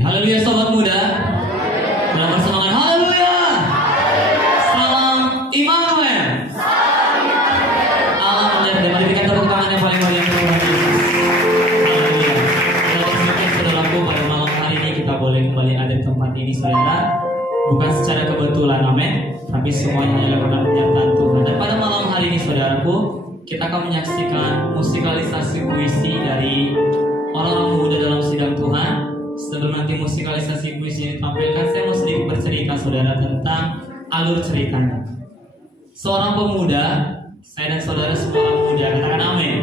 Haleluya sobat muda. Dalam persembahan haleluya. Salam Immanuel. Allah melihat. Mari kita tepuk tangan yang paling meriah untuk Tuhan Yesus. Haleluya. Kita bersyukur saudaraku pada malam hari ini kita boleh kembali ada di tempat ini saudara. Bukan secara kebetulan, amin. Tapi semuanya adalah karena penyertaan Tuhan. Dan pada malam hari ini saudaraku, kita akan menyaksikan musikalisasi puisi dari orang-orang muda dalam sidang Tuhan. Sebelum nanti musikalisasi puisi ini ditampilkan, saya mau sedikit bercerita saudara tentang alur ceritanya. Seorang pemuda, saya dan saudara semua orang muda, katakan amin.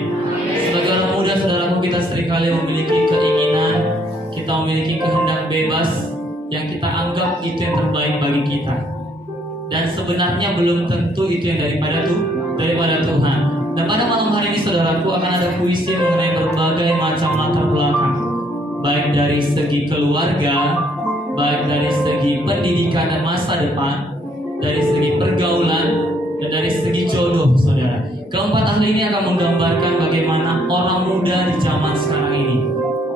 Sebagai orang muda saudaraku, kita seringkali memiliki keinginan, kita memiliki kehendak bebas yang kita anggap itu yang terbaik bagi kita. Dan sebenarnya belum tentu itu yang daripada Tuhan. Dan pada malam hari ini saudaraku akan ada puisi mengenai berbagai macam latar belakang, baik dari segi keluarga, baik dari segi pendidikan dan masa depan, dari segi pergaulan, dan dari segi jodoh saudara. Keempat ahli ini akan menggambarkan bagaimana orang muda di zaman sekarang ini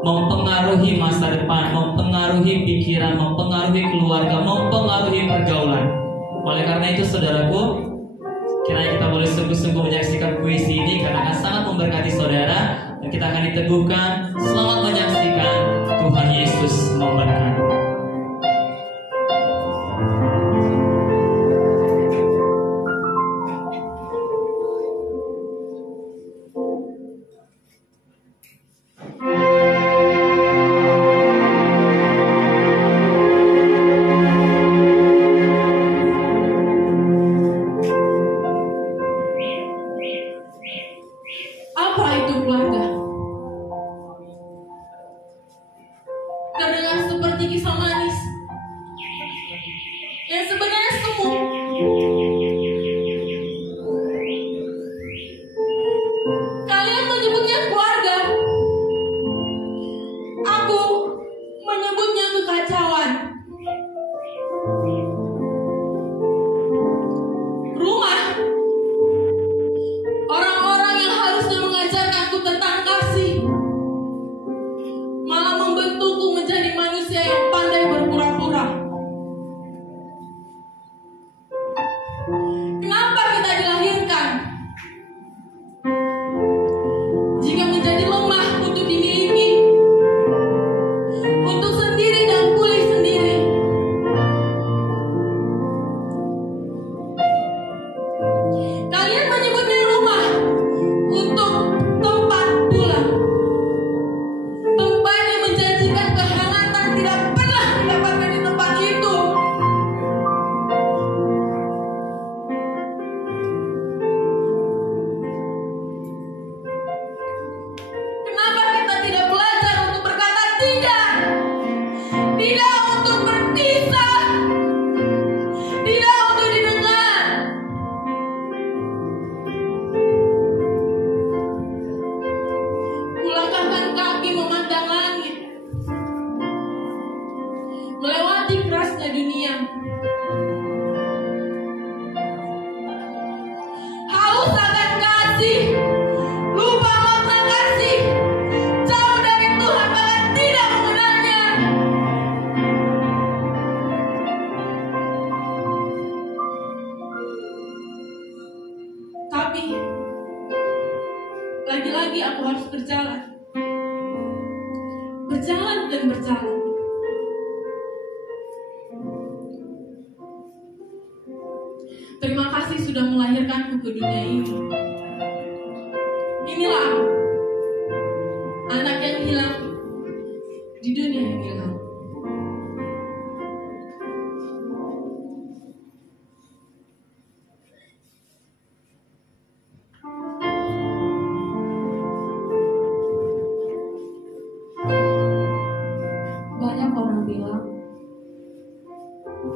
mempengaruhi masa depan, mempengaruhi pikiran, mempengaruhi keluarga, mempengaruhi pergaulan. Oleh karena itu saudaraku, kiranya kita boleh sungguh-sungguh menyaksikan puisi ini karena akan sangat memberkati saudara. Dan kita akan diteguhkan. Selamat menyaksikan. Tuhan Yesus memberkati. Lagi-lagi aku harus berjalan dan berjalan. Terima kasih sudah melahirkanku ke dunia ini. Inilah aku, anak yang hilang di dunia yang hilang.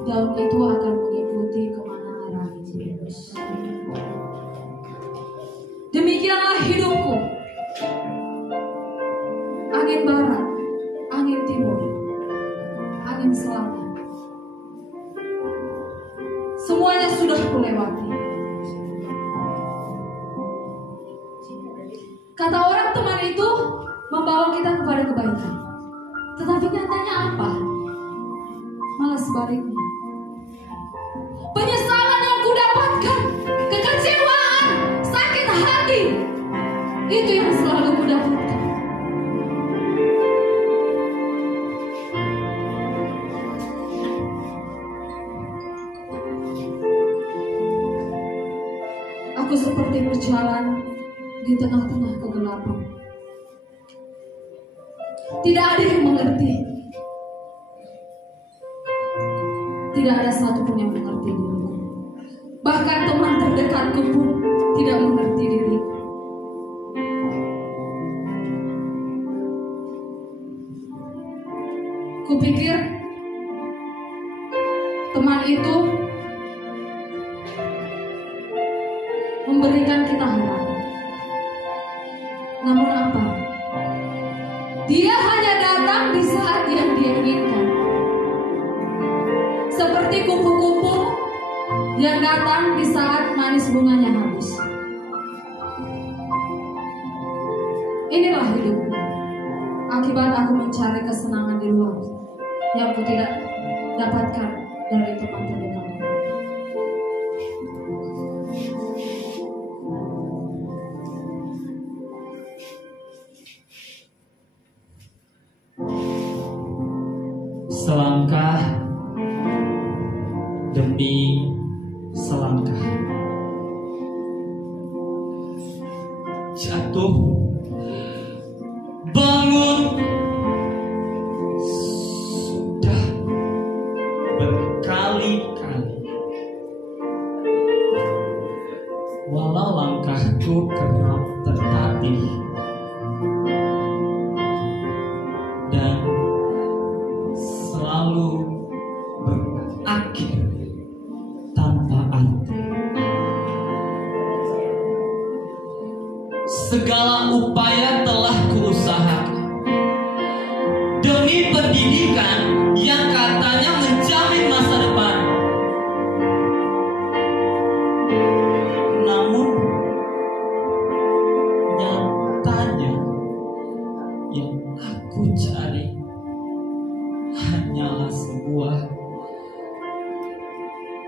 Daun itu akan mengikuti kemana arah Yesus. Demikianlah hidupku. Angin barat, angin timur, angin selatan, semuanya sudah kulewati. Kata orang teman itu membawa kita kepada kebaikan. Tetapi nyatanya apa? Malah sebaliknya. Penyesalan yang kudapatkan, kekecewaan, sakit hati, itu yang selalu kudapatkan. Aku seperti berjalan di tengah-tengah kegelapan. Tidak ada yang mengerti. Tidak ada satupun yang mengerti diriku. Bahkan teman terdekatku pun tidak mengerti diriku. Kupikir teman itu memberikan kita harapan. Namun apa? Dia hanya datang di saat yang dia inginkan. Seperti kupu-kupu yang datang di saat manis bunganya habis. Inilah hidupku. Akibat aku mencari kesenangan di luar yang aku tidak dapatkan dari teman terdekat. Selangkah demi selangkah, jatuh, bangun, sudah berkali-kali. Walau langkahku kerap tertatih dan selalu berakhir tanpa arti. Segala upaya telah kuusahakan demi pendidikan yang katanya menjamin masa depan. Namun nyatanya yang aku cari hanyalah sebuah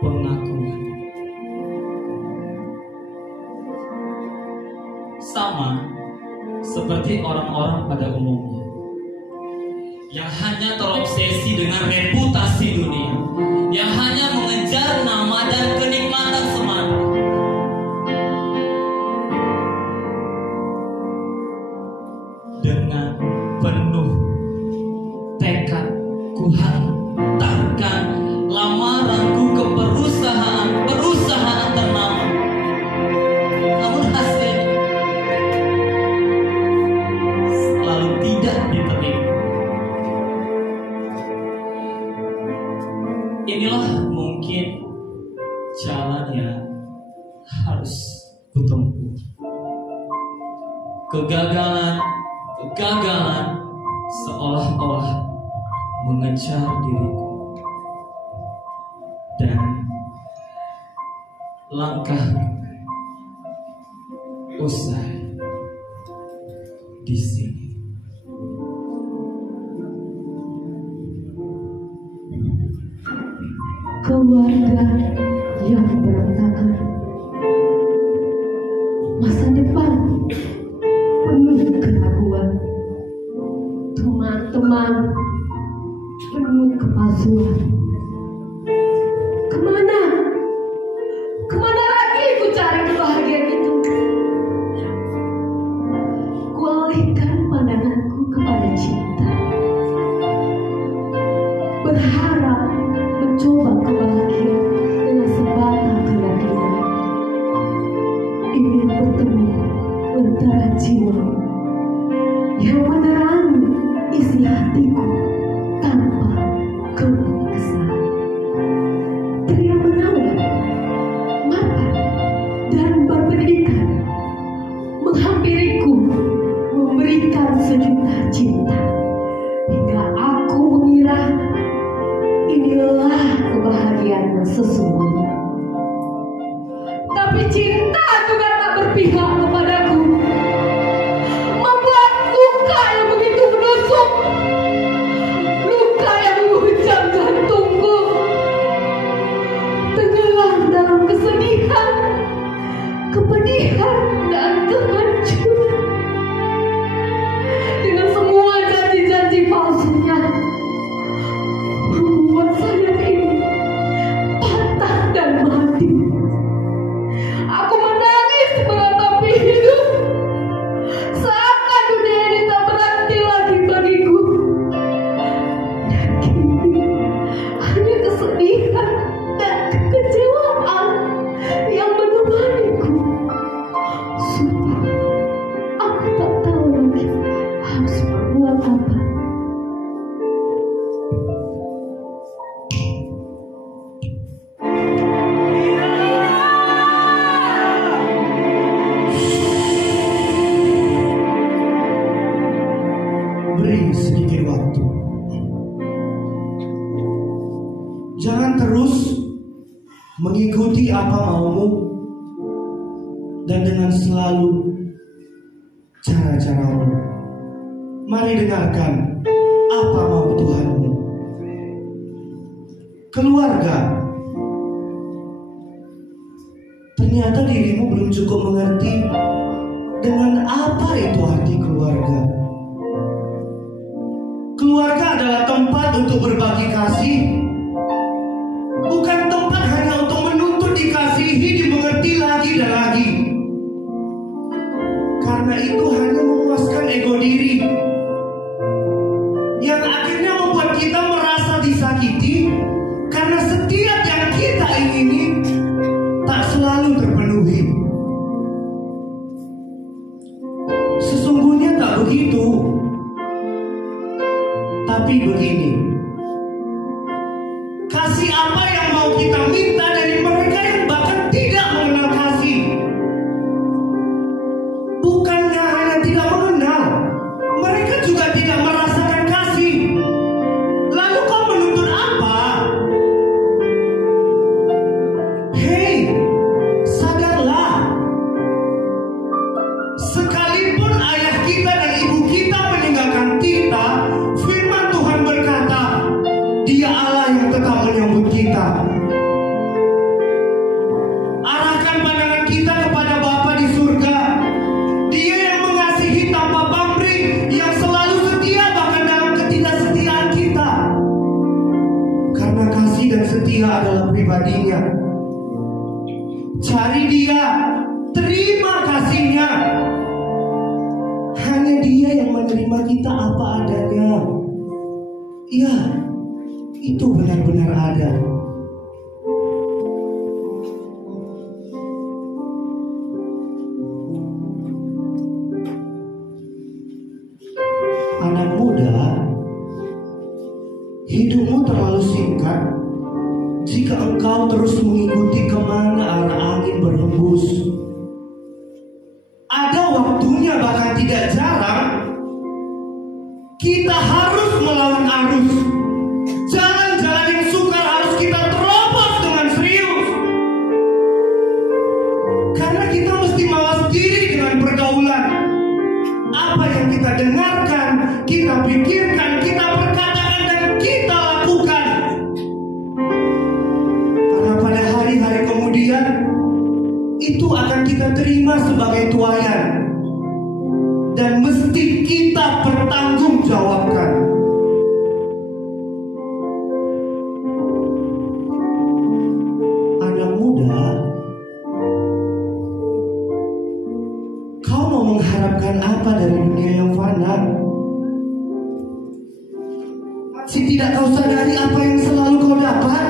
pengakuan. Sama seperti orang-orang pada umumnya yang hanya terobsesi dengan reputasi dunia, yang hanya mengejar nama dan kenikmatan semata. Dengan penuh tekad kuhantarkan lamaranku ke perusahaan ternama. Namun hasilnya selalu tidak diterima. Inilah mungkin jalan yang harus kutempuh. Kegagalan seolah-olah mengejar diriku, dan langkah usai di sini. Keluarga yang berantakan, masa depan penuh keraguan, teman-teman penuh kepalsuan. Kemana lagi ku cari kebahagiaan itu? Kualihkan pandanganku kepada cinta, berharap mencoba kebahagiaan dengan sebatang keyakinan. Ingin bertemu antara jiwa yang menerangi isi hatiku tanpa keluh kesah. Dia menawan, mapan, dan berpendidikan, menghampiriku, memberikan sejuta cinta, beri sedikit waktu. Jangan terus mengikuti apa maumu dan dengan selalu cara-caramu. Mari dengarkan apa mau Tuhanmu. Keluarga, ternyata dirimu belum cukup mengerti dengan apa itu arti keluarga. Keluarga adalah tempat untuk berbagi kasih, bukan tempat hanya untuk menuntut dikasihi, dimengerti lagi dan lagi. Karena itu hanya memuaskan ego diri, yang akhirnya membuat kita merasa disakiti, karena setiap yang kita ingini tak selalu terpenuhi. Sesungguhnya tak begitu, tapi begini. Kasih apa yang mau kita minta dari mereka yang bahkan tidak mengenal kasih? Bukannya hanya tidak mengenal, mereka juga tidak merasakan kasih. Lalu kau menuntut apa? Hei, sadarlah. Sekalipun ayah kita dan ibu kita meninggalkan kita, firman Tuhan berkata, Dia Allah yang tetap menyambut kita. Arahkan pandangan kita kepada Bapa di surga. Dia yang mengasihi tanpa pamrih, yang selalu setia bahkan dalam ketidaksetiaan kita. Karena kasih dan setia adalah pribadinya. Cari Dia, terima kasihnya. Hanya Dia yang menerima kita apa adanya. Ya, itu benar-benar ada. Anak muda, hidupmu terlalu singkat jika engkau terus mengikuti kemana arah angin berhembus. Ada waktunya, bahkan tidak jarang, kita harus melawan arus. Jalan-jalan yang sukar harus kita terobos dengan serius. Karena kita mesti mawas diri dengan pergaulan. Apa yang kita dengarkan, kita pikirkan, kita perkatakan, dan kita lakukan. Karena pada hari-hari kemudian, itu akan kita terima sebagai tuaian. Dan mesti kita pertanggungjawabkan. Anak muda, kau mau mengharapkan apa dari dunia yang fana? Masih tidak kau sadari apa yang selalu kau dapat?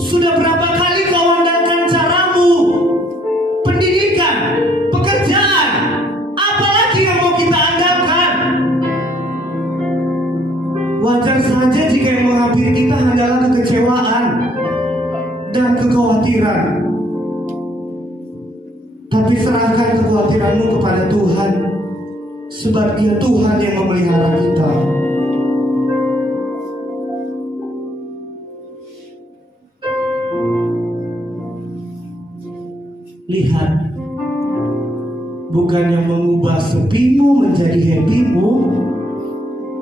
Sudah berapa kali kau andalkan caramu, pendidikan, pekerjaan, apalagi yang mau kita andalkan? Wajar saja jika yang menghampiri kita hanyalah kekecewaan dan kekhawatiran. Tapi serahkan kekhawatiranmu kepada Tuhan, sebab Dia Tuhan yang memelihara kita. Lihat, bukannya mengubah sepimu menjadi happymu,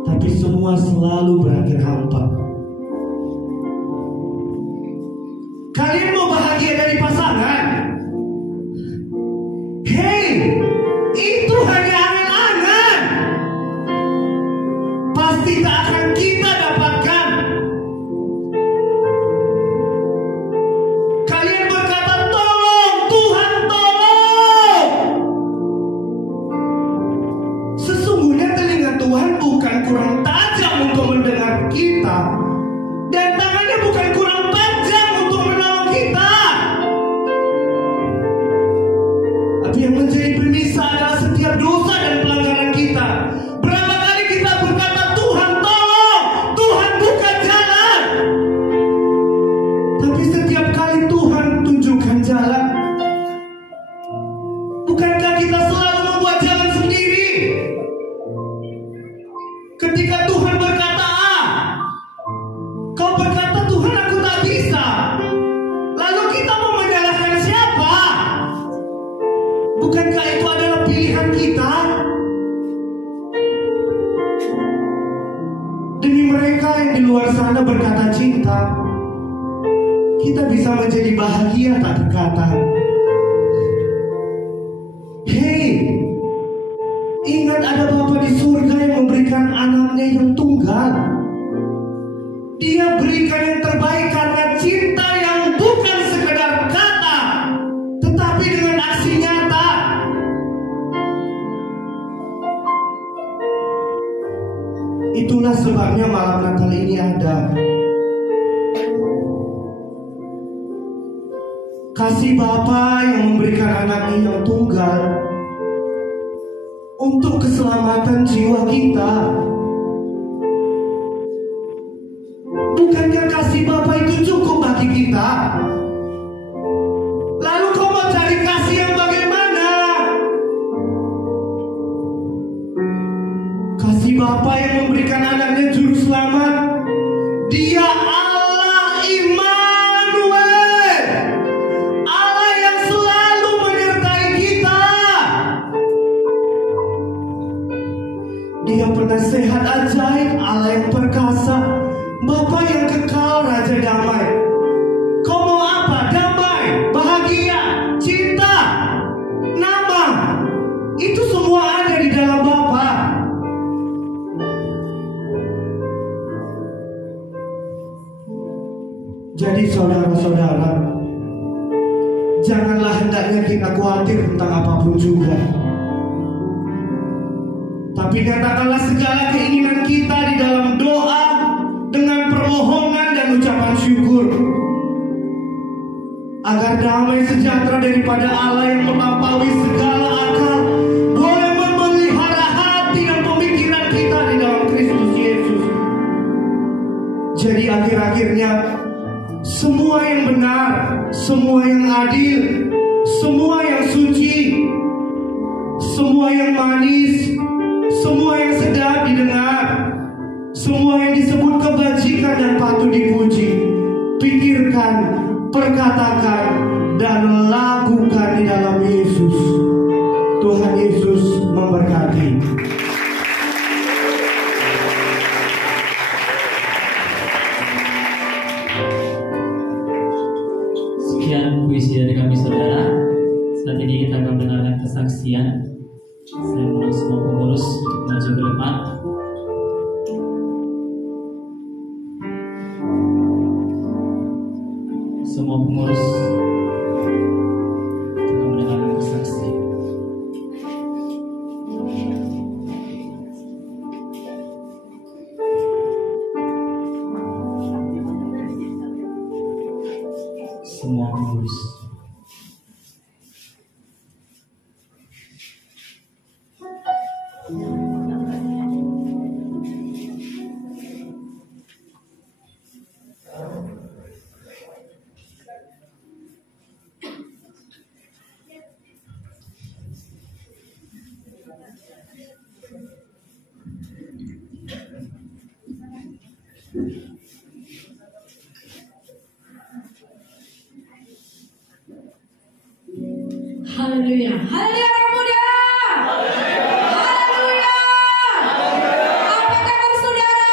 tapi semua selalu berakhir hampa. Kalian mau bahagia dari pasangan? Hei, itu hanya angan-angan. Pasti tak akan kita dapatkan. Kalian berkata, tolong Tuhan, tolong. Sesungguhnya telinga Tuhan bukan kurang tajam untuk mendengar kita, dan tangannya bukan kurang panjang untuk menolong kita. Tapi yang menjadi pemisah adalah setiap dosa dan pelanggaran kita. Berapa kali kita berkata, Tuhan tolong, Tuhan buka jalan. Tapi setiap kali Tuhan tunjukkan jalan, bukankah kita selalu membuat jalan sendiri? menjadi bahagia tak terkata. Hei, ingat ada Bapa di surga yang memberikan anaknya yang tunggal. Dia berikan yang terbaik karena cinta yang bukan sekedar kata, tetapi dengan aksi nyata. Itulah sebabnya malam Natal ini ada. Kasih Bapa yang memberikan anaknya yang tunggal untuk keselamatan jiwa kita. Bukankah kasih Bapa itu cukup bagi kita? Lalu kau mau cari kasih yang bagaimana? Kasih Bapa yang memberikan anaknya juru selamat. Dia Allah Immanuel, Allah yang selalu menyertai kita. Dia penasehat ajaib, Allah yang perkasa, Bapa yang kekal, Raja damai. Kau mau apa? Damai, bahagia, cinta, nama. Itu semua ada di dalam Bapa. Jadi saudara-saudara, janganlah hendaknya kita khawatir tentang apapun juga. Tapi katakanlah segala keinginan kita di dalam doa dengan permohonan dan ucapan syukur, agar damai sejahtera daripada Allah yang melampaui segala akal boleh memelihara hati dan pemikiran kita di dalam Kristus Yesus. Jadi akhir-akhirnya semua yang benar, semua yang adil, semua yang suci, semua yang manis, semua yang sedap didengar, semua yang disebut kebajikan dan patut dipuji, pikirkan, perkatakan, dan lakukan di dalam Yesus. Tuhan Yesus memberkati. Sekian puisi dari kami saudara. Saat ini kita akan mendengarkan kesaksian. Saya mohon semua pengurus untuk maju ke depan. Semua pengurus akan mendengarkan kesaksian. Semua pengurus. Haleluya, haleluya orang muda. Haleluya. Apa kabar saudara?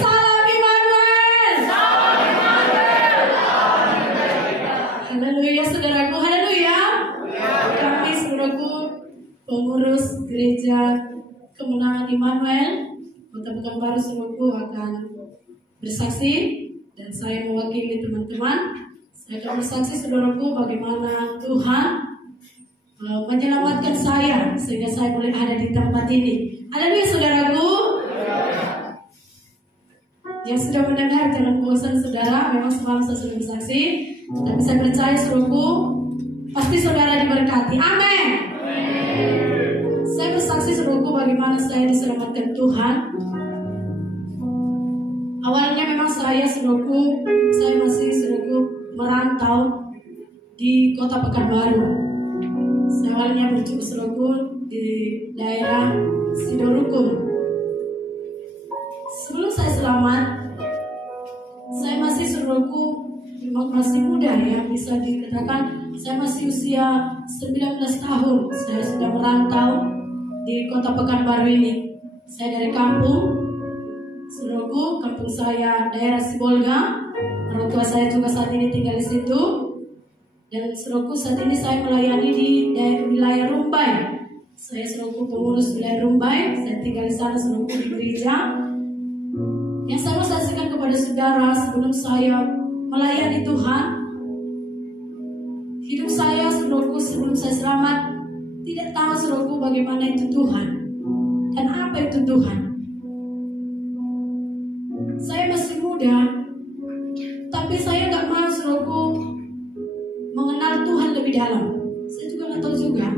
Salam Immanuel. Haleluya saudaraku, haleluya. Kami saudaraku pengurus gereja Kemenangan Immanuel Kota Pekanbaru saudaraku akan bersaksi, dan saya mewakili teman-teman. Saya akan bersaksi saudaraku bagaimana Tuhan menyelamatkan saya sehingga saya boleh ada di tempat ini. Haleluya saudaraku. Yang sudah mendengar jangan bosan saudara. Memang semalam saya sudah bersaksi, tapi saya percaya saudaraku pasti saudara diberkati. Amin. Saya bersaksi saudaraku bagaimana saya diselamatkan Tuhan. Awalnya memang saya saudaraku, saya masih saudaraku merantau di Kota Pekanbaru. Saya awalnya berjumpa saudaraku di daerah Sidorukun. Sebelum saya selamat, saya masih saudaraku masih muda ya, bisa dikatakan saya masih usia 19 tahun. Saya sudah merantau di Kota Pekanbaru ini. Saya dari kampung, saudaraku, kampung saya daerah Sibolga. Orang tua saya juga saat ini tinggal di situ. Dan saudaraku, saat ini saya melayani di wilayah Rumbai. Saya saudaraku pengurus wilayah Rumbai. Saya tinggal di sana saudaraku di gereja. Yang saya mau saksikan kepada saudara sebelum saya melayani Tuhan, hidup saya saudaraku sebelum saya selamat tidak tahu saudaraku bagaimana itu Tuhan dan apa itu Tuhan. Saya masih muda, tapi saya nggak mau saudaraku mengenal Tuhan lebih dalam. Saya juga nggak tahu juga.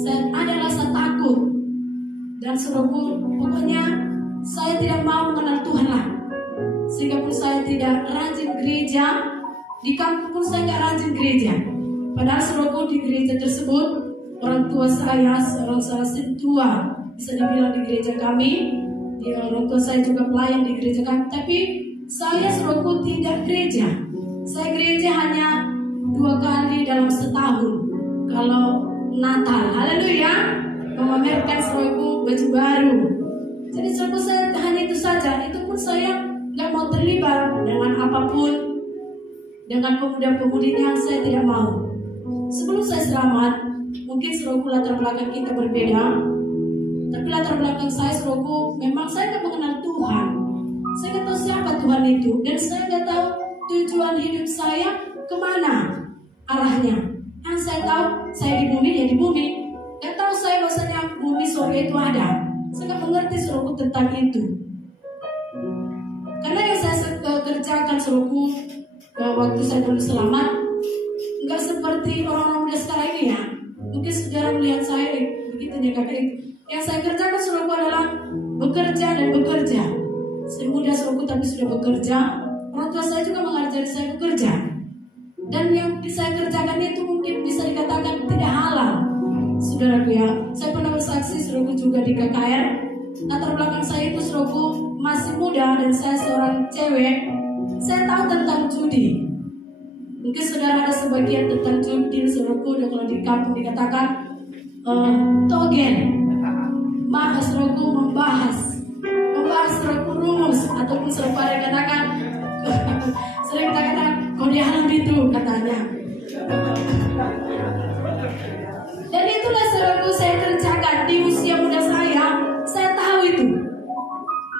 Saya ada rasa takut dan saudaraku, pokoknya saya tidak mau mengenal Tuhan lah. Sehingga pun saya tidak rajin gereja, di kampung pun saya nggak rajin gereja. Padahal saudaraku di gereja tersebut orang tua saya seorang salah tua, bisa dibilang di gereja kami. Orang tua saya juga pelayan di gereja kami, tapi saya saudaraku tidak gereja. Saya gereja hanya 2 kali dalam setahun. Kalau Natal, haleluya, memamerkan saudaraku baju baru. Jadi saudaraku saya hanya itu saja. Itu pun saya nggak mau terlibat dengan apapun, dengan pemuda-pemudinya, saya tidak mau. Sebelum saya selamat, mungkin saudaraku latar belakang kita berbeda, tapi latar belakang saya saudaraku memang saya nggak mengenal Tuhan. Saya nggak tahu siapa Tuhan itu, dan saya nggak tahu tujuan hidup saya kemana arahnya. Yang saya tahu saya di bumi, ya di bumi. Nggak tahu saya bahwasanya bumi surga itu ada. Saya nggak mengerti saudaraku tentang itu. Karena yang saya kerjakan saudaraku waktu saya belum selamat nggak seperti orang-orang muda sekarang ini ya. Mungkin saudara melihat saya begitu ya kakak itu. Yang saya kerjakan saudaraku adalah bekerja dan bekerja. Saya muda saudaraku tapi sudah bekerja. Orang tua saya juga mengajari saya bekerja. Dan yang saya kerjakan itu mungkin bisa dikatakan tidak halal, saudaraku ya. Saya pernah bersaksi saudaraku juga di KKR. Latar belakang saya itu saudaraku masih muda dan saya seorang cewek. Saya tahu tentang judi. Mungkin saudara ada sebagian tentang judi saudaraku. Dan kalau di kampung dikatakan togen. Saudaraku membahas saudaraku rumus ataupun saudara dikatakan sering kita katakan kau di alam itu katanya. Dan itulah saudaraku saya kerjakan di usia muda saya. Saya tahu itu.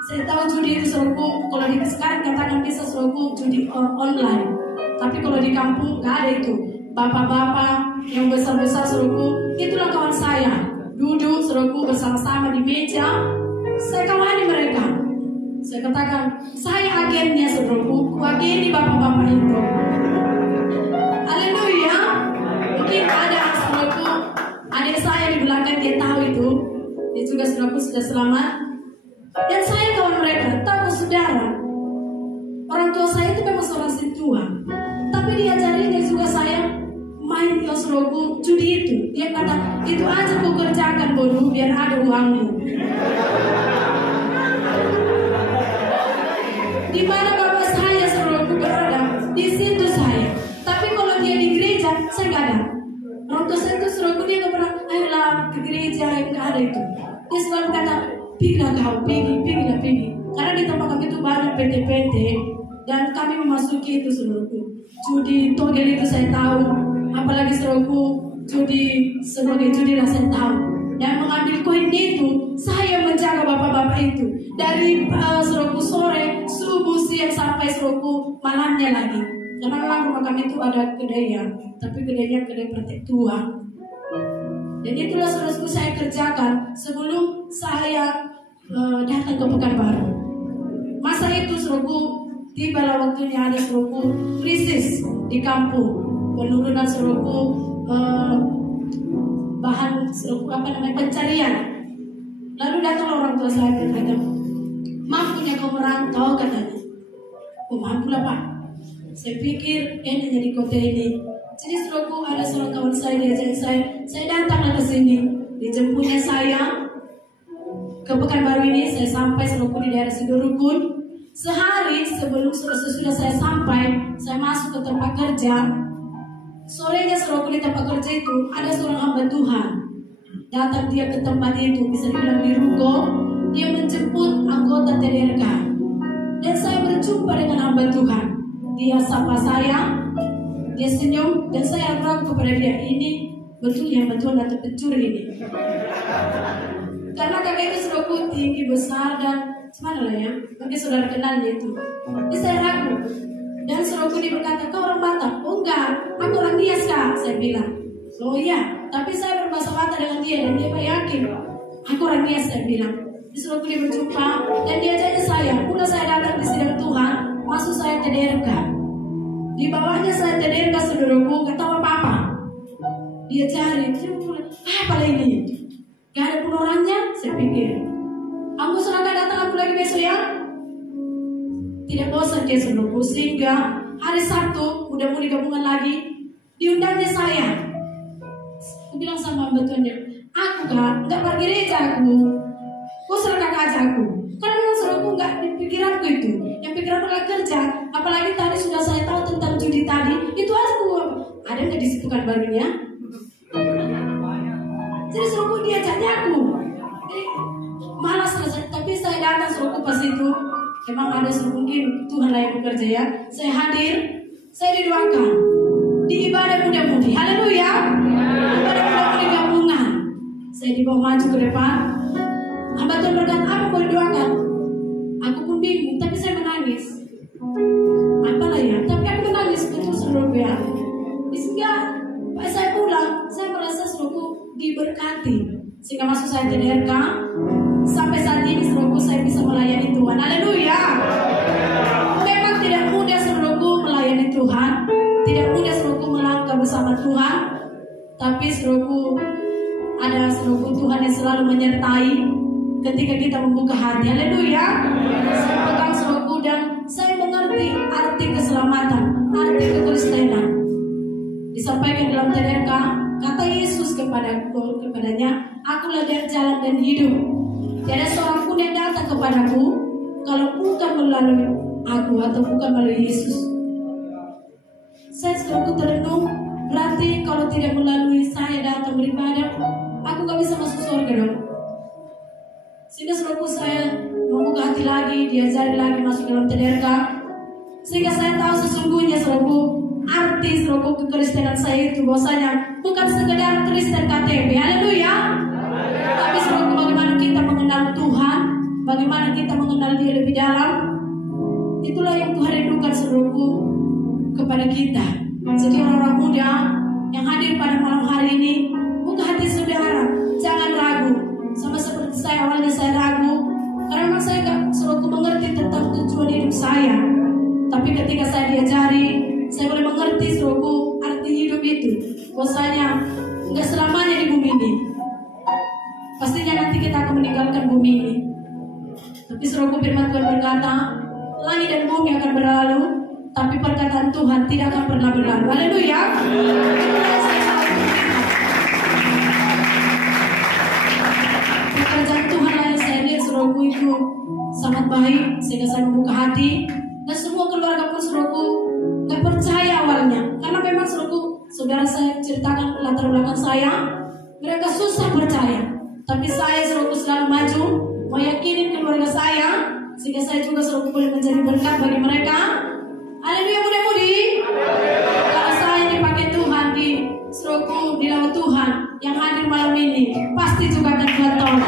Saya tahu judi itu saudaraku. Kalau di sekarang katakan bisa saudaraku judi online. Tapi kalau di kampung nggak ada itu. Bapak-bapak yang besar-besar saudaraku, itulah kawan saya. Duduk saudaraku bersama-sama di meja. Saya kawani mereka. Saya katakan saya agennya saudaraku. Ageni bapak-bapak itu. Haleluya. Mungkin ada saudaraku, adik saya di belakang dia tahu itu. Dia juga saudaraku sudah selamat. Dan saya kawan mereka. Tahu saudara, orang tua saya itu memang seorang tua, tapi diajarinya juga saya main saudaraku judi itu. Dia kata itu aja ku kerjakan bodoh biar ada uangmu. Di mana bapak saya saudaraku berada, di situ saya. Tapi kalau dia di gereja, saya nggak ada. Orang tua saya itu saudaraku dia nggak pernah, ayolah ke gereja, yang nggak ada itu. Dia selalu kata, pergilah kau, pergi. Karena di tempat kami itu banyak PT-PT dan kami memasuki itu saudaraku. Judi togel itu saya tahu, apalagi saudaraku judi sebagai judi lah saya tahu. Dan mengambil koin itu, saya menjaga bapak-bapak itu dari saudaraku sore, subuh, siang sampai saudaraku malamnya lagi. Karena memang rumah kami itu ada kedai ya, tapi kedainya kedai praktek tua. Dan itulah saudaraku saya kerjakan sebelum saya datang ke Pekanbaru. Masa itu saudaraku tibalah waktunya ada saudaraku krisis di kampung, penurunan saudaraku bahan saudaraku pencarian. Lalu datang orang tua saya berkata, mampunya kau merantau katanya. Oh mampu lah pak. Saya pikir enak jadi kota ini. Jadi saudaraku ada seorang kawan saya diajak saya datanglah ke sini. Dijemputnya saya ke Pekanbaru ini. Saya sampai saudaraku di daerah Sidorukun. Sehari sebelum sesudah saya sampai, saya masuk ke tempat kerja. Sorenya saudaraku di tempat kerja itu ada seorang hamba Tuhan. Datang dia ke tempat itu, bisa dibilang di ruko. Dia menjemput anggota TDRK. Dan saya berjumpa dengan hamba Tuhan. dia sapa saya, dia senyum, dan saya ragu kepada dia, ini betul atau pencuri ini. Karena kakek itu saudaraku tinggi besar dan gimana lah ya, mungkin saudara kenalnya itu. Jadi saya ragu. Dan saudaraku dia berkata, kau orang Batak? Oh enggak, aku orang Nias kak, saya bilang. Oh iya, tapi saya berbahasa Batak dengan dia dan dia yakin aku orang Nias, saya bilang. Jadi saudaraku dia berjumpa dan dia ajak saya. Udah saya datang di sidang Tuhan, masuk saya tederka. Di bawahnya saya tederka saudaraku, gak tahu apa-apa. Dia cari, apa ini? Gak ada pun orangnya, saya pikir. Aku serangga datang aku lagi besok ya. Tidak bosan dia saudaraku, sehingga hari Sabtu udah mau digabungan lagi, diundangnya saya. Aku bilang sama mbak tuannya, aku nggak pergi gereja aku serangga aja aku. Karena memang saudaraku nggak di pikiranku itu. Yang pikiranku lagi kerja, apalagi tadi sudah saya tahu tentang judi tadi, itu aja aku. Ada nggak di situ kan barunya? Jadi saudaraku dia ajaknya aku. Jadi malas rasanya, tapi saya datang saudaraku pas itu. Memang ada mungkin Tuhan lah yang bekerja ya. Saya hadir, saya didoakan di ibadah muda-mudi. Haleluya. Ibadah muda-mudi gabungan. Saya dibawa maju ke depan. Hamba Tuhan berkata, apa mau didoakan? Aku pun bingung, tapi saya menangis. Apalah ya, tapi aku menangis betul saudaraku ya. Sehingga pas saya pulang, saya merasa saudaraku diberkati. Sehingga masuk saya TDRK. Sampai saat ini saudaraku saya bisa melayani Tuhan. Haleluya. Memang tidak mudah saudaraku melayani Tuhan, tidak mudah saudaraku melangkah bersama Tuhan. Tapi saudaraku ada saudaraku Tuhan yang selalu menyertai ketika kita membuka hati. Haleluya. Saya pegang saudaraku dan saya mengerti arti keselamatan, arti kekristenan. Disampaikan dalam TDRK, kata Yesus kepadanya, akulah jalan dan hidup. Tiada seorang pun yang datang kepadaku kalau bukan melalui aku atau bukan melalui Yesus. Saya selalu terenung, berarti kalau tidak melalui saya datang beribadah, aku gak bisa masuk surga dong. Sehingga selalu saya membuka hati lagi, diajari lagi masuk dalam TDRK. Sehingga saya tahu sesungguhnya selalu arti selalu kekristenan saya itu bahwasanya bukan sekedar Kristen KTP. Haleluya. Tapi selalu bagaimana kita mengenal Tuhan, bagaimana kita mengenal Dia lebih dalam. Itulah yang Tuhan rindukan seluruhku kepada kita. Jadi orang-orang muda yang hadir pada malam hari ini, buka hati saudara, jangan ragu. Sama seperti saya awalnya saya ragu, karena memang saya gak selalu mengerti tentang tujuan hidup saya. Tapi ketika saya diajari, saya boleh mengerti selalu arti hidup itu. Bahwasanya nggak selamanya di bumi ini. Pastinya nanti kita akan meninggalkan bumi ini. Tapi selalu firman Tuhan berkata, langit dan bumi akan berlalu, tapi perkataan Tuhan tidak akan pernah berlalu. Haleluya. Pekerjaan Tuhan yang saya lihat selalu itu sangat baik, sehingga saya membuka hati. Dan semua keluarga pun selalu gak percaya awalnya, karena memang selalu saudara saya ceritakan latar belakang saya, mereka susah percaya. Tapi saya selalu maju, meyakini keluarga saya, sehingga saya juga selalu boleh menjadi berkat bagi mereka. Haleluya muda-mudi. Kalau saya dipakai Tuhan di lawat Tuhan yang hadir malam ini, pasti juga akan Tuhan tolong.